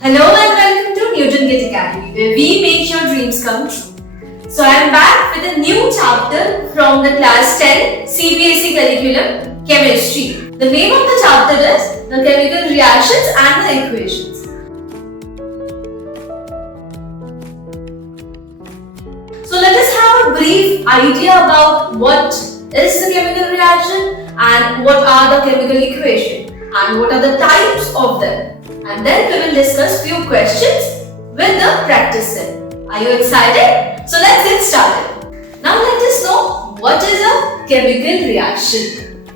Hello and welcome to Newton Kit Academy, where we make your dreams come true. So I am back with a new chapter from the class 10 CBSE curriculum, Chemistry. The name of the chapter is the chemical reactions and the equations. So let us have a brief idea about what is the chemical reaction and what are the chemical equations and what are the types of them. And then we will discuss few questions with the practice set. Are you excited? So let's get started. Now let us know what is a chemical reaction.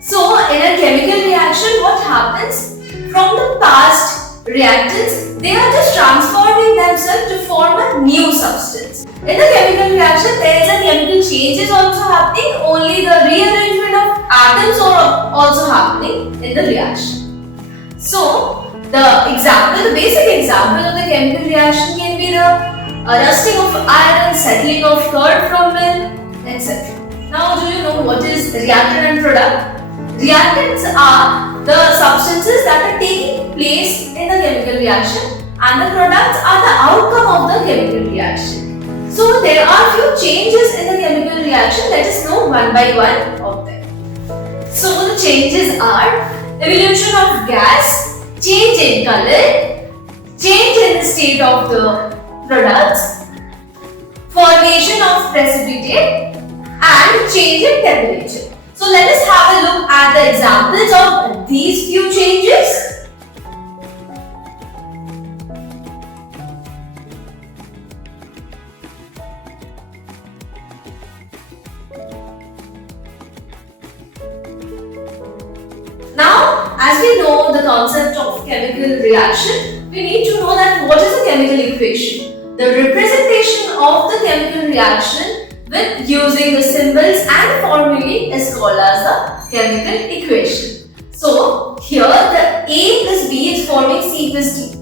So in a chemical reaction, what happens? From the past reactants, they are just transforming themselves to form a new substance. In the chemical reaction, there is a chemical changes also happening, only the rearrangement of atoms are also happening in the reaction. So the basic example of the chemical reaction can be the rusting of iron, settling of curd from milk, etc. Now, do you know what is reactant and product? Reactants are the substances that are taking place in the chemical reaction, and the products are the outcome of the chemical reaction. So, there are few changes in the chemical reaction. Let us know one by one of them. So, the changes are evolution of gas, change in color, change in the state of the products, formation of precipitate, and change in temperature. So let us have a look at the examples of these few changes. Now, as we know the concept of chemical reaction, we need to know that what is a chemical equation. The representation of the chemical reaction with using the symbols and formulae is called as the chemical equation. So, here the A plus B is forming C plus D.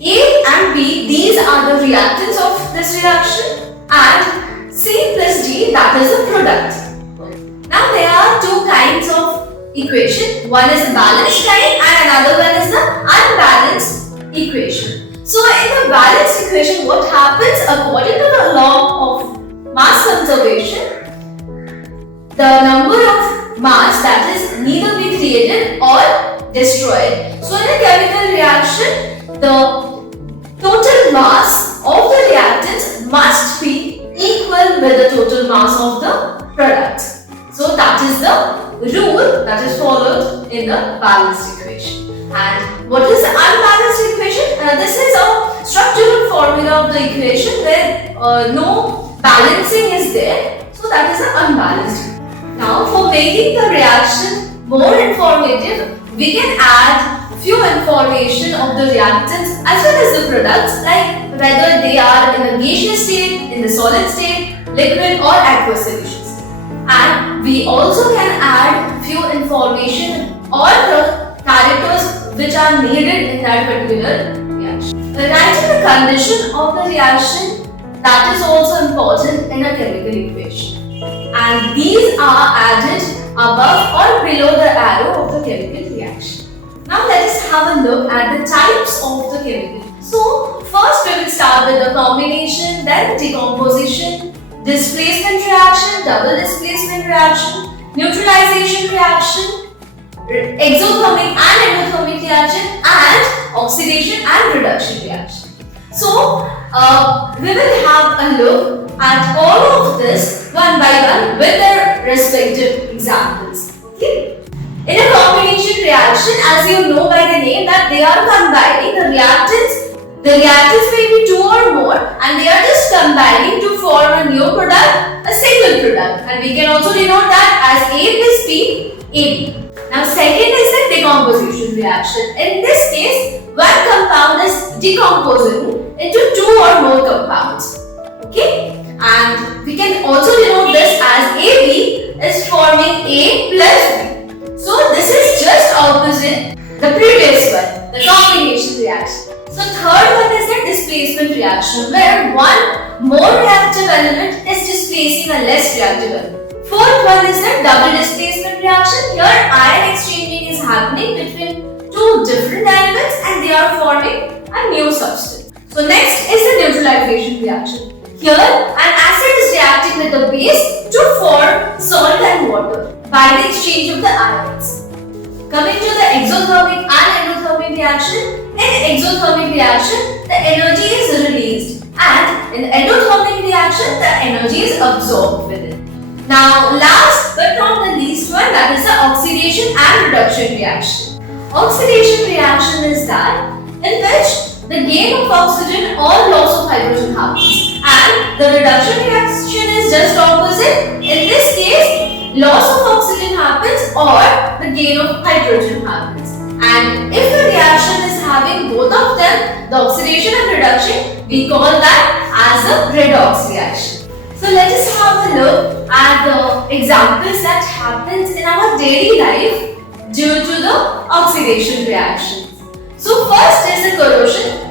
A and B, these are the reactants of this reaction, and C plus D, that is the product. Now, there are two kinds of equation. One is the balanced kind and another one is the unbalanced equation. So in the balanced equation, what happens according to the law of mass conservation, the number of mass that is neither be created or destroyed. So in a chemical reaction, the total mass of the reactants must be equal with the total mass of the product. So that is the rule that is followed in the balanced equation. And what is the unbalanced equation? This is a structural formula of the equation where no balancing is there. So that is the unbalanced. Now for making the reaction more informative, we can add few information of the reactants as well as the products, like whether they are in a gaseous state, in the solid state, liquid or aqueous solutions. And we also can add few information or the characters which are needed in that particular reaction. Writing the condition of the reaction, that is also important in a chemical equation. And these are added above or below the arrow of the chemical reaction. Now let us have a look at the types of the chemical. So first we will start with the combination, then decomposition, displacement reaction, double displacement reaction, neutralization reaction, exothermic and endothermic reaction, and oxidation and reduction reaction. So, we will have a look at all of this one by one with their respective examples. Okay? In a combination reaction, as you know by the name that they are combining the reactants. The reactants may be two or more, and they are just combining to form a new product, a single product, and we can also denote that as A plus B, AB. Now second is the decomposition reaction. In this case, one compound is decomposing into two or more compounds. Okay, and we can also denote this as AB is forming A plus B. So this is just opposite the previous one, the combination reaction. So third one is the displacement reaction, where one more reactive element is displacing a less reactive element. Fourth one is the double displacement reaction. Here ion exchanging is happening between two different elements and they are forming a new substance. So next is the neutralization reaction. Here, an acid is reacting with the base to form salt and water by the exchange of the ions. Coming to the exothermic and endothermic reaction, in exothermic reaction, the energy is released, and in endothermic reaction, the energy is absorbed within. Now, last but not the least one, that is the oxidation and reduction reaction. Oxidation reaction is that in which the gain of oxygen or loss of hydrogen happens, and the reduction reaction is just opposite. In this case, loss of oxygen happens or the gain of hydrogen happens. And if the reaction is having both of them, the oxidation and reduction, we call that as a redox reaction. So let us have a look at the examples that happens in our daily life due to the oxidation reactions. So first is the corrosion.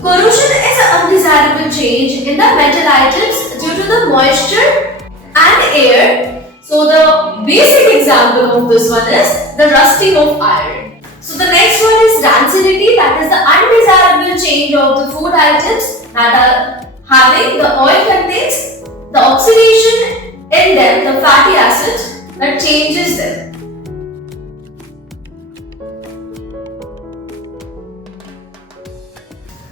Corrosion is an undesirable change in the metal items due to the moisture and air. So the basic example of this one is the rusting of iron. So the next one is rancidity, that is the undesirable change of the food items that are having the oil contains the oxidation in them, the fatty acids that changes them.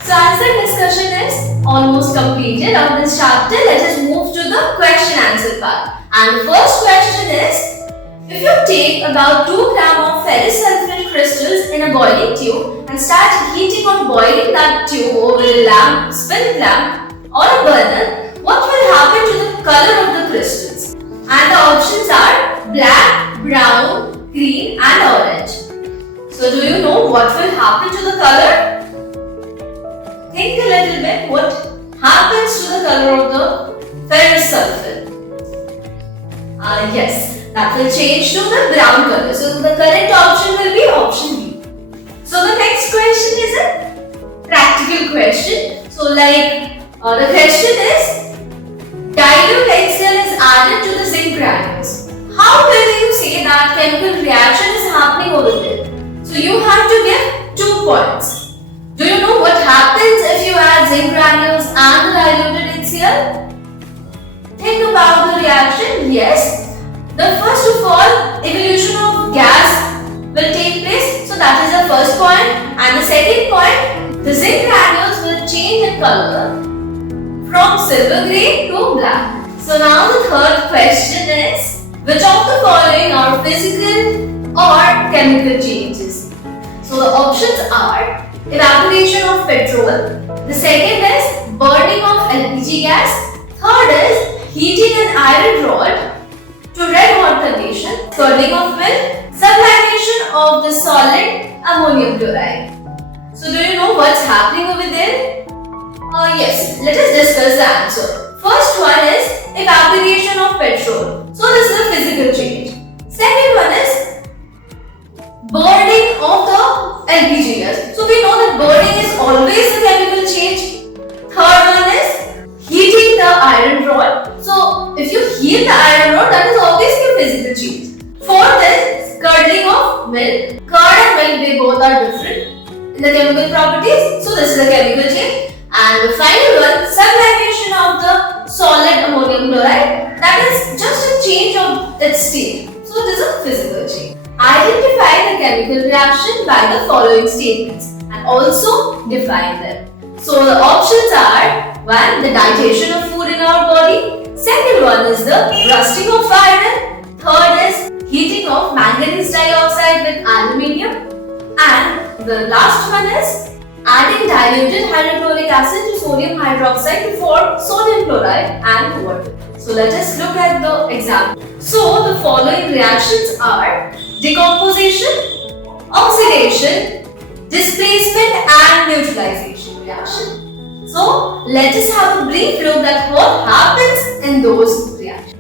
So as the discussion is almost completed on this chapter, let us move to the question answer part. And the first question is, if you take about 2 grams of ferrous sulfate crystals in a boiling tube and start heating or boiling that tube over a lamp, spirit lamp or a burner, what will happen to the color of the crystals? And the options are black, brown, green and orange. So do you know what will happen to the color? Think a little bit, what happens to the color of the ferrous sulfate? Yes, that will change to the brown color. So the correct option will be option B. So the next question is a practical question. So the question is, dilute HCl is added to the zinc granules. How will you say that chemical reaction is happening over there? So you have to give 2 points. Do you know what happens if you add zinc granules and the diluted HCl? Think about the reaction. Yes. The first of all, evolution of gas will take place. So that is the first point. And the second point, the zinc granules will change in color from silver grey to black. So now the third question is, which of the following are physical or chemical changes? So the options are evaporation of petrol. The second is burning of LPG gas. Third is heating an iron rod to red hot condition. Curdling of milk. Sublimation of the solid ammonium chloride. So do you know what's happening over there? Yes, let us discuss the answer. First one is evaporation of petrol. So this is a physical change. Second one is burning of the LPG gas. So we know that burning is always a chemical change. Third one is heating the iron rod. So if you heat the iron rod, that is obviously a physical change. Fourth is curdling of milk. Curd and milk, they both are different in the chemical properties. So this is a chemical change. And the final one, sublimation of the solid ammonium chloride. That is just a change of its state. So it is a physical change. Identify the chemical reaction by the following statements and also define them. So the options are, 1. The digestion of food in our body. Second one is the rusting of iron. Third is heating of manganese dioxide with aluminium. And the last one is adding diluted hydrochloric acid to sodium hydroxide to form sodium chloride and water. So let us look at the example. So the following reactions are decomposition, oxidation, displacement and neutralization reaction. So let us have a brief look at what happens in those reactions.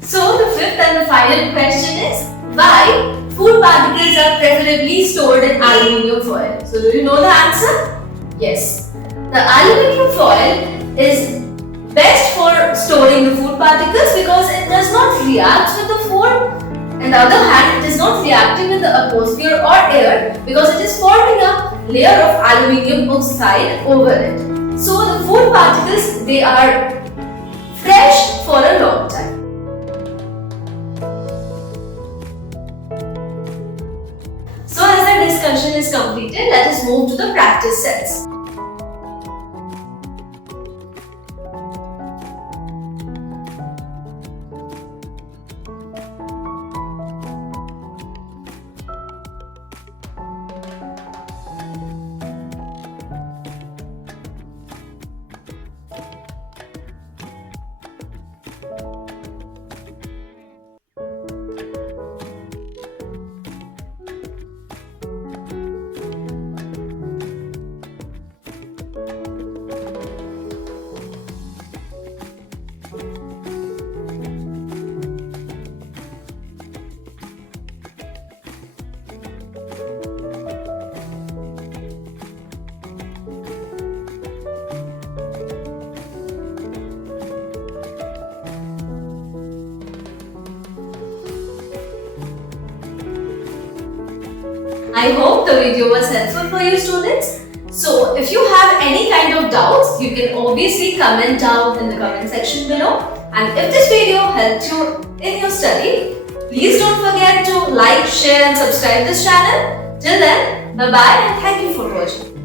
So the fifth and the final question is, why food particles are preferably stored in aluminium foil? So do you know the answer? Yes. The aluminium foil is best for storing the food particles because it does not react with the food. In On the other hand, it is not reacting with the atmosphere or air because it is forming a layer of aluminium oxide over it. So the food particles, they are fresh for a long time. So as the discussion is completed, let us move to the practice sets. I hope the video was helpful for you students. So if you have any kind of doubts, you can obviously comment down in the comment section below. And if this video helped you in your study, please don't forget to like, share and subscribe this channel. Till then, bye bye and thank you for watching.